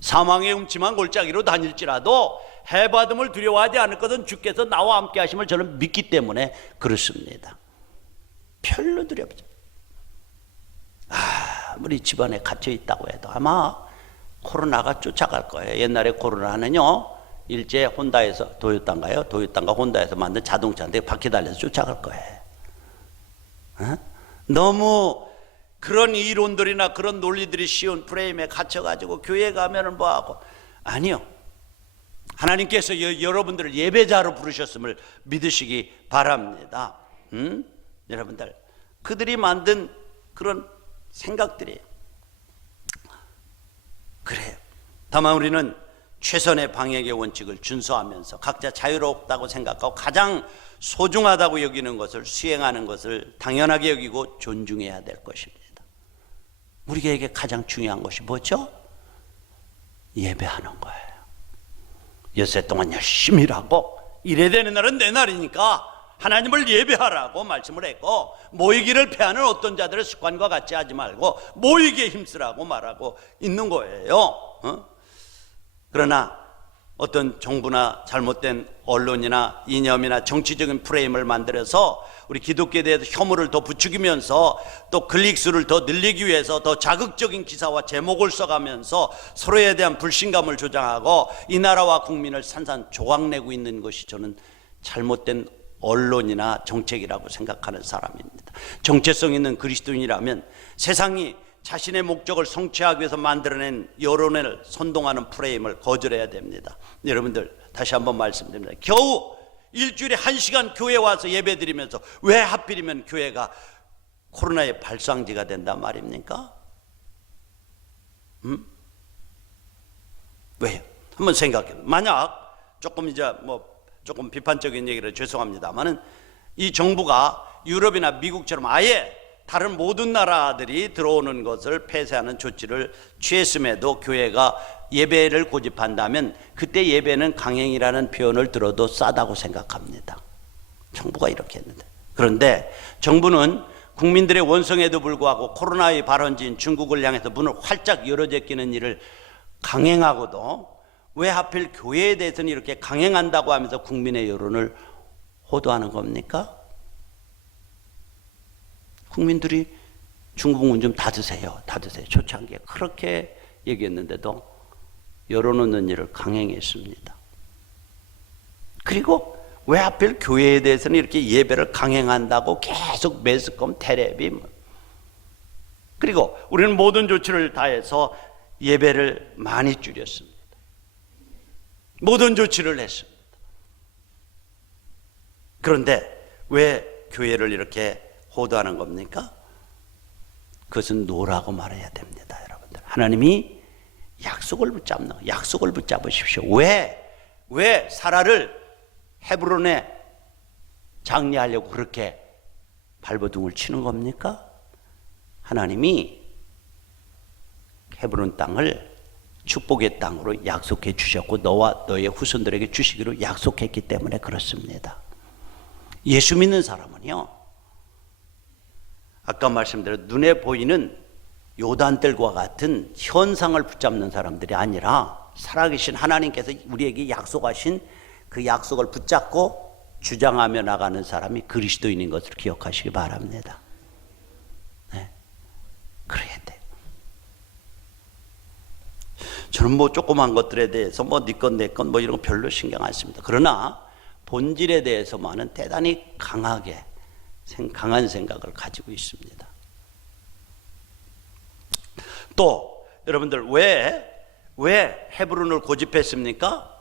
사망의 음침한 골짜기로 다닐지라도 해받음을 두려워하지 않을 것은 주께서 나와 함께 하심을 저는 믿기 때문에 그렇습니다. 별로 두렵죠. 아무리 집안에 갇혀 있다고 해도 아마 코로나가 쫓아갈 거예요. 옛날에 코로나는요, 일제 혼다에서, 도요타인가요? 도요타인가 혼다에서 만든 자동차인데 바퀴 달려서 쫓아갈 거예요. 너무 그런 이론들이나 그런 논리들이 쉬운 프레임에 갇혀가지고 교회 가면은 뭐하고. 아니요, 하나님께서 여러분들을 예배자로 부르셨음을 믿으시기 바랍니다. 여러분들, 그들이 만든 그런 생각들이 그래요. 다만 우리는 최선의 방역의 원칙을 준수하면서 각자 자유롭다고 생각하고 가장 소중하다고 여기는 것을 수행하는 것을 당연하게 여기고 존중해야 될 것입니다. 우리에게 가장 중요한 것이 뭐죠? 예배하는 거예요. 엿새 동안 열심히 일하고 이래야 되는 날은 내 날이니까 하나님을 예배하라고 말씀을 했고, 모이기를 패하는 어떤 자들의 습관과 같이 하지 말고 모이기에 힘쓰라고 말하고 있는 거예요. 그러나 어떤 정부나 잘못된 언론이나 이념이나 정치적인 프레임을 만들어서 우리 기독교에 대해서 혐오를 더 부추기면서 또 클릭수를 더 늘리기 위해서 더 자극적인 기사와 제목을 써가면서 서로에 대한 불신감을 조장하고 이 나라와 국민을 산산조각내고 있는 것이 저는 잘못된 언론이나 정책이라고 생각하는 사람입니다. 정체성 있는 그리스도인이라면 세상이 자신의 목적을 성취하기 위해서 만들어낸 여론을 선동하는 프레임을 거절해야 됩니다. 여러분들 다시 한번 말씀드립니다. 겨우 일주일에 1시간 교회 와서 예배 드리면서 왜 하필이면 교회가 코로나의 발상지가 된단 말입니까? 왜요? 한번 생각해요. 만약 조금 이제 조금 비판적인 얘기를 죄송합니다만은 이 정부가 유럽이나 미국처럼 아예 다른 모든 나라들이 들어오는 것을 폐쇄하는 조치를 취했음에도 교회가 예배를 고집한다면 그때 예배는 강행이라는 표현을 들어도 싸다고 생각합니다. 정부가 이렇게 했는데. 그런데 정부는 국민들의 원성에도 불구하고 코로나의 발원지인 중국을 향해서 문을 활짝 열어 제끼는 일을 강행하고도 왜 하필 교회에 대해서는 이렇게 강행한다고 하면서 국민의 여론을 호도하는 겁니까? 국민들이 중국 문 좀 닫으세요. 닫으세요. 좋지 않게 그렇게 얘기했는데도 열어놓는 일을 강행했습니다. 그리고 왜 하필 교회에 대해서는 이렇게 예배를 강행한다고 계속 매스컴, 텔레비 그리고 우리는 모든 조치를 다해서 예배를 많이 줄였습니다. 모든 조치를 했습니다. 그런데 왜 교회를 이렇게 호도하는 겁니까? 그것은 노라고 말해야 됩니다, 여러분들. 하나님이 약속을 붙잡으십시오. 왜 사라를 헤브론에 장례하려고 그렇게 발버둥을 치는 겁니까? 하나님이 헤브론 땅을 축복의 땅으로 약속해 주셨고 너와 너의 후손들에게 주시기로 약속했기 때문에 그렇습니다. 예수 믿는 사람은요, 아까 말씀드린 눈에 보이는 요단들과 같은 현상을 붙잡는 사람들이 아니라 살아계신 하나님께서 우리에게 약속하신 그 약속을 붙잡고 주장하며 나가는 사람이 그리스도인인 것을 기억하시기 바랍니다. 네, 그래야 돼요. 저는 조그만 것들에 대해서 네 건 내 건 이런 거 별로 신경 안 씁니다. 그러나 본질에 대해서만은 대단히 강한 생각을 가지고 있습니다. 또 여러분들 왜 헤브론을 고집했습니까?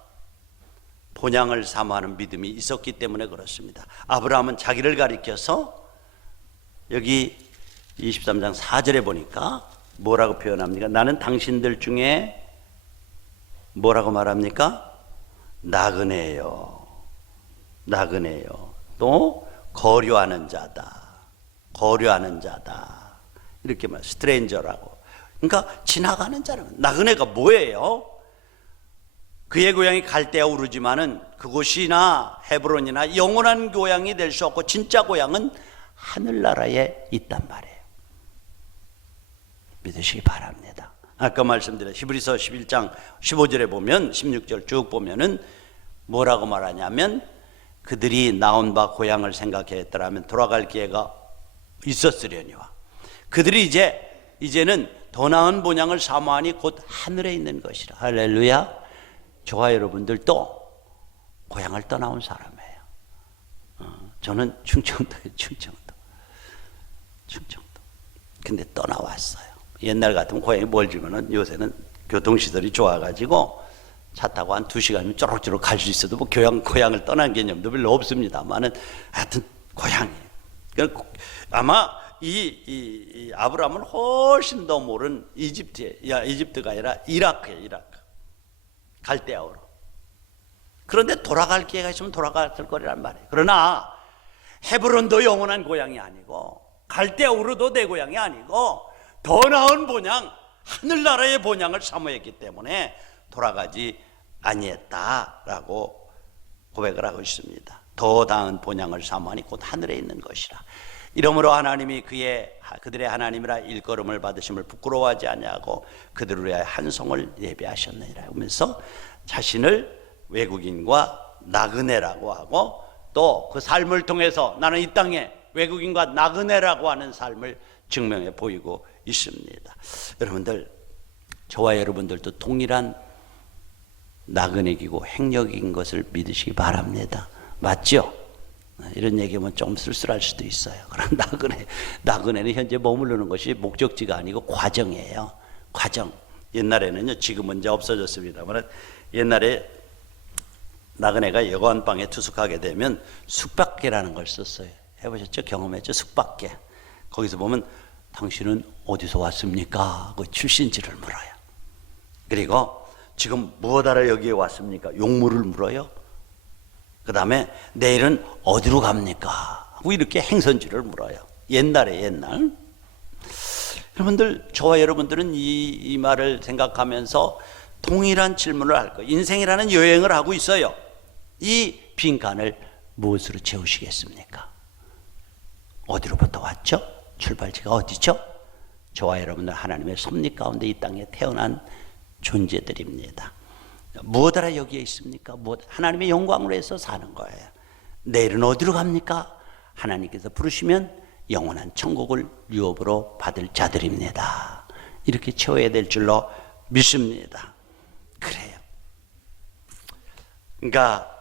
본향을 사모하는 믿음이 있었기 때문에 그렇습니다. 아브라함은 자기를 가리켜서 여기 23장 4절에 보니까 뭐라고 표현합니까? 나는 당신들 중에 뭐라고 말합니까? 나그네요. 또 거류하는 자다. 이렇게 말, 스트레인저라고. 그러니까 지나가는 자는 나그네가 뭐예요? 그의 고향이 갈대아 우르지만은 그곳이나 헤브론이나 영원한 고향이 될 수 없고 진짜 고향은 하늘나라에 있단 말이에요. 믿으시기 바랍니다. 아까 말씀드린 히브리서 11장 15절에 보면 16절 쭉 보면은 뭐라고 말하냐면 그들이 나온 바 고향을 생각했더라면 돌아갈 기회가 있었으려니와 그들이 이제는 더 나은 본향을 사모하니 곧 하늘에 있는 것이라. 할렐루야. 저와 여러분들도 고향을 떠나온 사람이에요. 저는 충청도예요. 충청도. 근데 떠나왔어요. 옛날 같으면 고향이 멀지만은 요새는 교통시설이 좋아가지고 차 타고 한 2시간이면 쪼록쪼록 갈 수 있어도 고향을 떠난 개념도 별로 없습니다만은 하여튼 고향이에요. 아마 이 아브라함은 훨씬 더 모른 이집트가 아니라 이라크예요. 갈대아우로. 그런데 돌아갈 기회가 있으면 돌아갔을 거란 말이에요. 그러나 헤브론도 영원한 고향이 아니고 갈대아우르도 내 고향이 아니고 더 나은 본향, 하늘나라의 본향을 사모했기 때문에 돌아가지 아니했다라고 고백을 하고 있습니다. 더 나은 본향을 사모하니 곧 하늘에 있는 것이라. 이러므로 하나님이 그들의 하나님이라 일컬음을 받으심을 부끄러워하지 아니하고 그들을 위하여 한 성을 예비하셨느니라 하면서 자신을 외국인과 나그네라고 하고 또 그 삶을 통해서 나는 이 땅에 외국인과 나그네라고 하는 삶을 증명해 보이고 있습니다. 여러분들, 저와 여러분들도 동일한 나그네이고 행력인 것을 믿으시기 바랍니다. 맞죠? 이런 얘기하면 좀 쓸쓸할 수도 있어요. 그러나 나그네는 현재 머무르는 것이 목적지가 아니고 과정이에요. 과정. 옛날에는요, 지금은 이제 없어졌습니다만 옛날에 나그네가 여관방에 투숙하게 되면 숙박계라는 걸 썼어요. 해보셨죠? 경험했죠? 숙박계. 거기서 보면 당신은 어디서 왔습니까? 그 출신지를 물어요. 그리고 지금 무엇하러 여기에 왔습니까? 용무를 물어요. 그 다음에 내일은 어디로 갑니까? 하고 이렇게 행선지를 물어요. 옛날. 여러분들, 저와 여러분들은 이 말을 생각하면서 동일한 질문을 할 거예요. 인생이라는 여행을 하고 있어요. 이 빈칸을 무엇으로 채우시겠습니까? 어디로부터 왔죠? 출발지가 어디죠? 저와 여러분들 하나님의 섭리 가운데 이 땅에 태어난 존재들입니다. 무엇하러 여기에 있습니까? 하나님의 영광으로 해서 사는 거예요. 내일은 어디로 갑니까? 하나님께서 부르시면 영원한 천국을 유업으로 받을 자들입니다. 이렇게 채워야 될 줄로 믿습니다. 그래요. 그러니까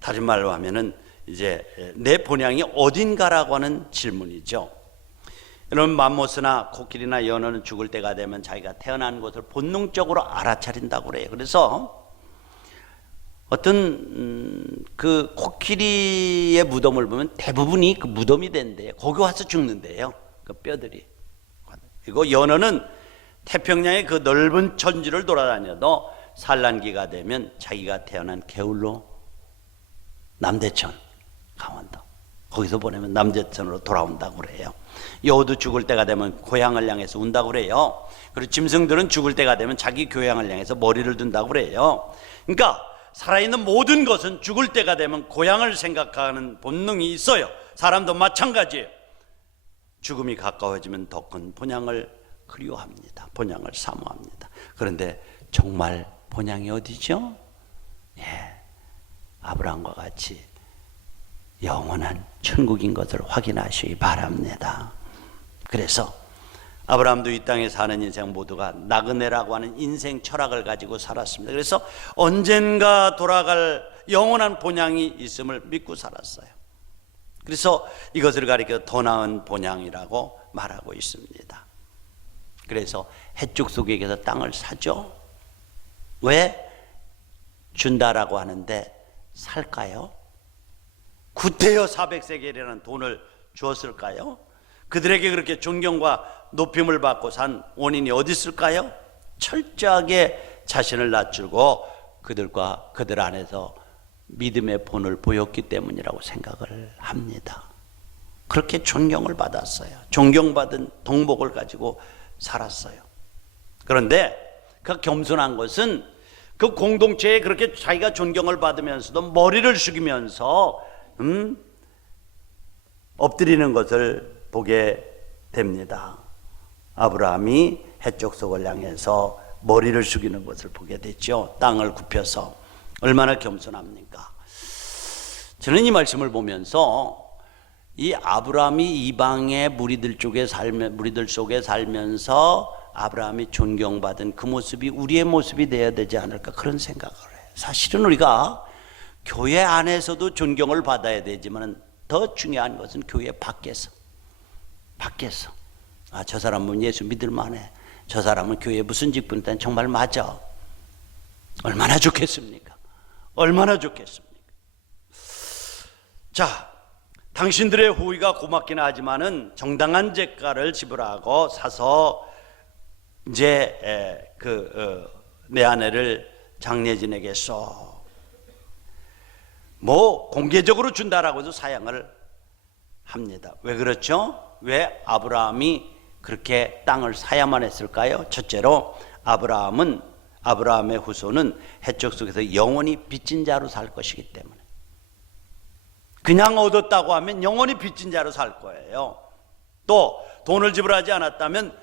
다른 말로 하면은 이제 내 본향이 어딘가라고 하는 질문이죠. 여러분, 맘모스나 코끼리나 연어는 죽을 때가 되면 자기가 태어난 곳을 본능적으로 알아차린다고 그래요. 그래서 어떤 그 코끼리의 무덤을 보면 대부분이 그 무덤이 된대요. 거기 와서 죽는데요. 그 뼈들이. 그리고 연어는 태평양의 그 넓은 천지를 돌아다녀도 산란기가 되면 자기가 태어난 개울로 남대천, 강원도 거기서 보내면 남대천으로 돌아온다고 그래요. 여우도 죽을 때가 되면 고향을 향해서 운다고 그래요. 그리고 짐승들은 죽을 때가 되면 자기 고향을 향해서 머리를 둔다고 그래요. 그러니까 살아있는 모든 것은 죽을 때가 되면 고향을 생각하는 본능이 있어요. 사람도 마찬가지예요. 죽음이 가까워지면 더 큰 본향을 그리워합니다. 본향을 사모합니다. 그런데 정말 본향이 어디죠? 아브라함과 같이 영원한 천국인 것을 확인하시기 바랍니다. 그래서 아브라함도 이 땅에 사는 인생 모두가 나그네라고 하는 인생 철학을 가지고 살았습니다. 그래서 언젠가 돌아갈 영원한 본향이 있음을 믿고 살았어요. 그래서 이것을 가리켜 더 나은 본향이라고 말하고 있습니다. 그래서 해쪽 속에서 땅을 사죠. 왜? 준다라고 하는데 살까요? 구태여 400세겔이라는 돈을 주었을까요? 그들에게 그렇게 존경과 높임을 받고 산 원인이 어디 있을까요? 철저하게 자신을 낮추고 그들과 그들 안에서 믿음의 본을 보였기 때문이라고 생각을 합니다. 그렇게 존경을 받았어요. 존경받은 덕목을 가지고 살았어요. 그런데 그 겸손한 것은 그 공동체에 그렇게 자기가 존경을 받으면서도 머리를 숙이면서 엎드리는 것을 보게 됩니다. 아브라함이 해쪽 속을 향해서 머리를 숙이는 것을 보게 됐죠. 땅을 굽혀서. 얼마나 겸손합니까? 저는 이 말씀을 보면서 이 아브라함이 이방의 무리들 속에 살면서 아브라함이 존경받은 그 모습이 우리의 모습이 되어야 되지 않을까, 그런 생각을 해요. 사실은 우리가 교회 안에서도 존경을 받아야 되지만 더 중요한 것은 교회 밖에서. 저 사람은 예수 믿을 만해. 저 사람은 교회에 무슨 직분이든 정말 맞아. 얼마나 좋겠습니까? 얼마나 좋겠습니까? 자, 당신들의 호의가 고맙긴 하지만은 정당한 재가를 지불하고 사서 이제 내 아내를 장례 지내겠소. 공개적으로 준다라고 해서 사양을 합니다. 왜 그렇죠? 왜 아브라함이 그렇게 땅을 사야만 했을까요? 첫째로 아브라함의 후손은 해쪽 속에서 영원히 빚진 자로 살 것이기 때문에. 그냥 얻었다고 하면 영원히 빚진 자로 살 거예요. 또 돈을 지불하지 않았다면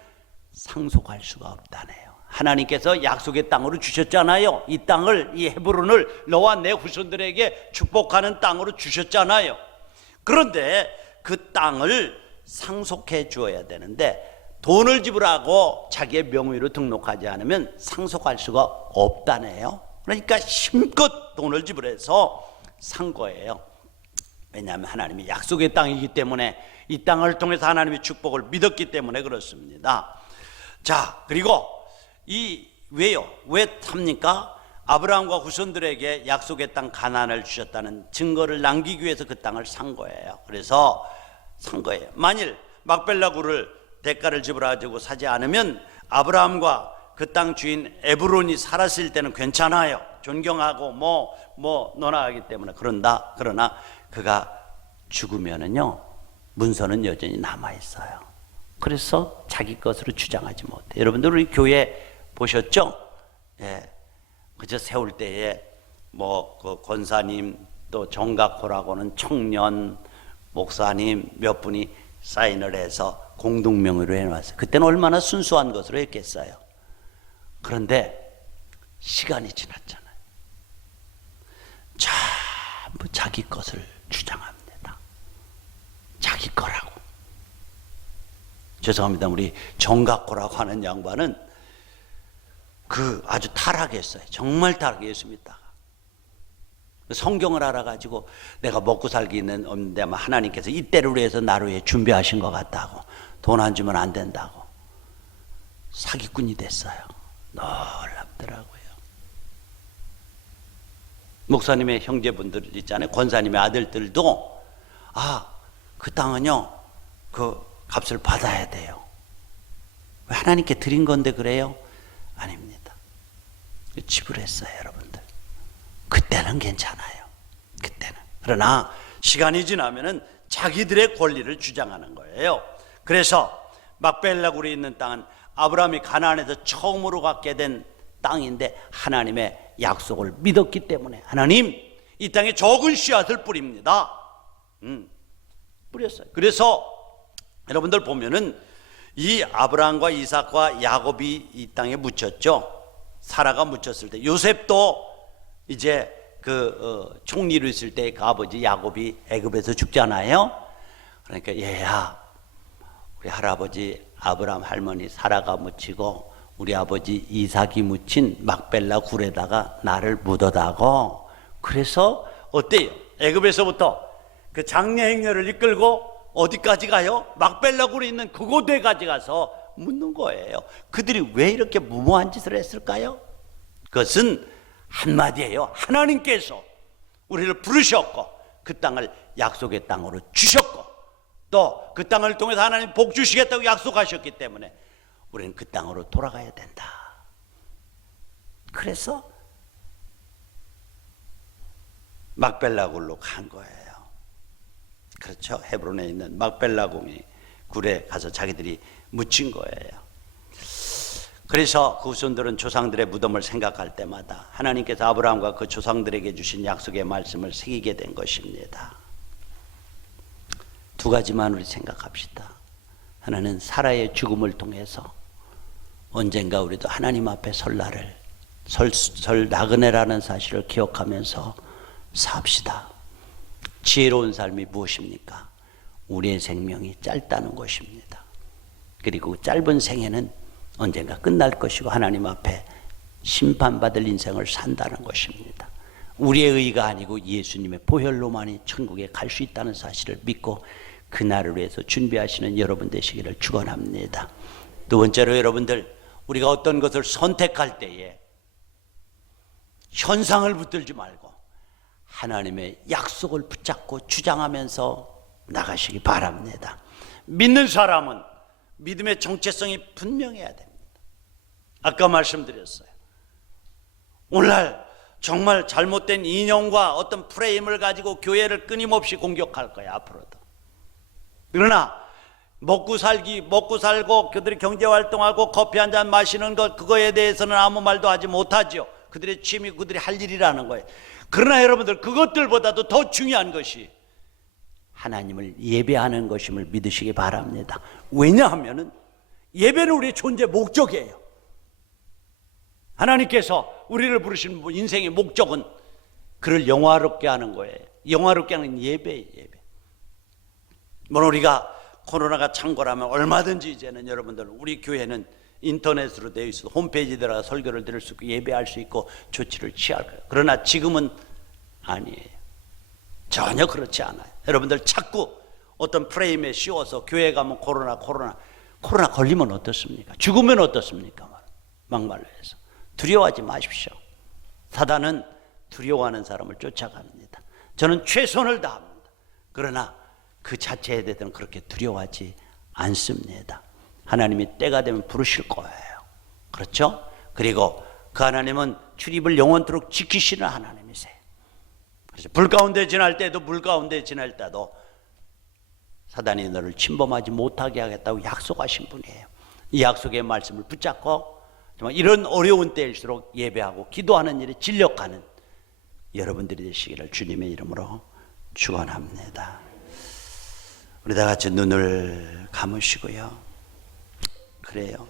상속할 수가 없다네요. 하나님께서 약속의 땅으로 주셨잖아요. 이 땅을, 이 헤브론을 너와 내 후손들에게 축복하는 땅으로 주셨잖아요. 그런데 그 땅을 상속해 주어야 되는데 돈을 지불하고 자기의 명의로 등록하지 않으면 상속할 수가 없다네요. 그러니까 힘껏 돈을 지불해서 산 거예요. 왜냐하면 하나님이 약속의 땅이기 때문에 이 땅을 통해서 하나님의 축복을 믿었기 때문에 그렇습니다. 자, 그리고 왜요? 왜 삽니까? 아브라함과 후손들에게 약속의 땅 가나안을 주셨다는 증거를 남기기 위해서 그 땅을 산 거예요. 그래서 산 거예요. 만일 막벨라굴을 대가를 지불하고 사지 않으면 아브라함과 그 땅 주인 에브론이 살았을 때는 괜찮아요. 존경하고 논하기 때문에. 그러나 그가 죽으면은요, 문서는 여전히 남아 있어요. 그래서 자기 것으로 주장하지 못해. 여러분들 우리 교회 보셨죠? 예. 그저 세울 때에 그 권사님 또 정각호라고는 청년 목사님 몇 분이 사인을 해서 공동명의로 해놨어요. 그때는 얼마나 순수한 것으로 했겠어요. 그런데 시간이 지났잖아요. 전부 자기 것을 주장합니다. 자기 거라고. 죄송합니다. 우리 정각호라고 하는 양반은 아주 타락했어요. 정말 타락했습니다. 성경을 알아가지고 내가 먹고 살기는 없는데 아마 하나님께서 이때를 위해서 나를 위해 준비하신 것 같다고, 돈 안 주면 안 된다고 사기꾼이 됐어요. 놀랍더라고요. 목사님의 형제분들 있잖아요. 권사님의 아들들도 그 땅은요 그 값을 받아야 돼요. 왜 하나님께 드린 건데 그래요? 아닙니다. 지불했어요, 여러분들. 그때는 괜찮아요. 그때는. 그러나 시간이 지나면은 자기들의 권리를 주장하는 거예요. 그래서 막벨라굴이 있는 땅은 아브라함이 가나안에서 처음으로 갖게 된 땅인데 하나님의 약속을 믿었기 때문에 하나님 이 땅에 적은 씨앗을 뿌립니다. 뿌렸어요. 그래서 여러분들 보면은 이 아브라함과 이삭과 야곱이 이 땅에 묻혔죠. 사라가 묻혔을 때 요셉도 이제 총리로 있을 때 그 아버지 야곱이 애굽에서 죽잖아요. 그러니까 얘야, 우리 할아버지 아브라함 할머니 사라가 묻히고 우리 아버지 이삭이 묻힌 막벨라 굴에다가 나를 묻어다고. 그래서 어때요? 애굽에서부터 그 장례 행렬을 이끌고 어디까지 가요? 막벨라 굴에 있는 그곳에까지 가서 묻는 거예요. 그들이 왜 이렇게 무모한 짓을 했을까요? 그것은 한마디예요. 하나님께서 우리를 부르셨고 그 땅을 약속의 땅으로 주셨고 또 그 땅을 통해서 하나님 복 주시겠다고 약속하셨기 때문에 우리는 그 땅으로 돌아가야 된다. 그래서 막벨라굴로 간 거예요. 그렇죠. 헤브론에 있는 막벨라 굴에 가서 자기들이 묻힌 거예요. 그래서 그 후손들은 조상들의 무덤을 생각할 때마다 하나님께서 아브라함과 그 조상들에게 주신 약속의 말씀을 새기게 된 것입니다. 두 가지만 우리 생각합시다. 하나는 사라의 죽음을 통해서 언젠가 우리도 하나님 앞에 설 날을 설 나그네라는 사실을 기억하면서 삽시다. 지혜로운 삶이 무엇입니까? 우리의 생명이 짧다는 것입니다. 그리고 짧은 생애는 언젠가 끝날 것이고 하나님 앞에 심판받을 인생을 산다는 것입니다. 우리의 의가 아니고 예수님의 보혈로만이 천국에 갈 수 있다는 사실을 믿고 그날을 위해서 준비하시는 여러분 되시기를 축원합니다. 두 번째로 여러분들, 우리가 어떤 것을 선택할 때에 현상을 붙들지 말고 하나님의 약속을 붙잡고 주장하면서 나가시기 바랍니다. 믿는 사람은 믿음의 정체성이 분명해야 됩니다. 아까 말씀드렸어요. 오늘날 정말 잘못된 이념과 어떤 프레임을 가지고 교회를 끊임없이 공격할 거야, 앞으로도. 그러나 먹고 살고 그들이 경제활동하고 커피 한 잔 마시는 것, 그거에 대해서는 아무 말도 하지 못하죠. 그들의 취미, 그들이 할 일이라는 거예요. 그러나 여러분들, 그것들보다도 더 중요한 것이 하나님을 예배하는 것임을 믿으시기 바랍니다. 왜냐하면 예배는 우리의 존재 목적이에요. 하나님께서 우리를 부르신 인생의 목적은 그를 영화롭게 하는 거예요. 영화롭게 하는 예배예요, 예배. 물론 우리가 코로나가 창궐하면 얼마든지 이제는 여러분들, 우리 교회는 인터넷으로 되어 있어서 홈페이지에 들어가 설교를 들을 수 있고 예배할 수 있고 조치를 취할 거예요. 그러나 지금은 아니에요. 전혀 그렇지 않아요. 여러분들 자꾸 어떤 프레임에 씌워서 교회 가면 코로나 걸리면 어떻습니까? 죽으면 어떻습니까? 막말로 해서 두려워하지 마십시오. 사단은 두려워하는 사람을 쫓아갑니다. 저는 최선을 다합니다. 그러나 그 자체에 대해서는 그렇게 두려워하지 않습니다. 하나님이 때가 되면 부르실 거예요. 그렇죠? 그리고 그 하나님은 출입을 영원토록 지키시는 하나님이세요. 그래서 불 가운데 지날 때도 물 가운데 지날 때도 사단이 너를 침범하지 못하게 하겠다고 약속하신 분이에요. 이 약속의 말씀을 붙잡고 정말 이런 어려운 때일수록 예배하고 기도하는 일에 진력하는 여러분들이 되시기를 주님의 이름으로 축원합니다. 우리 다 같이 눈을 감으시고요. 그래요.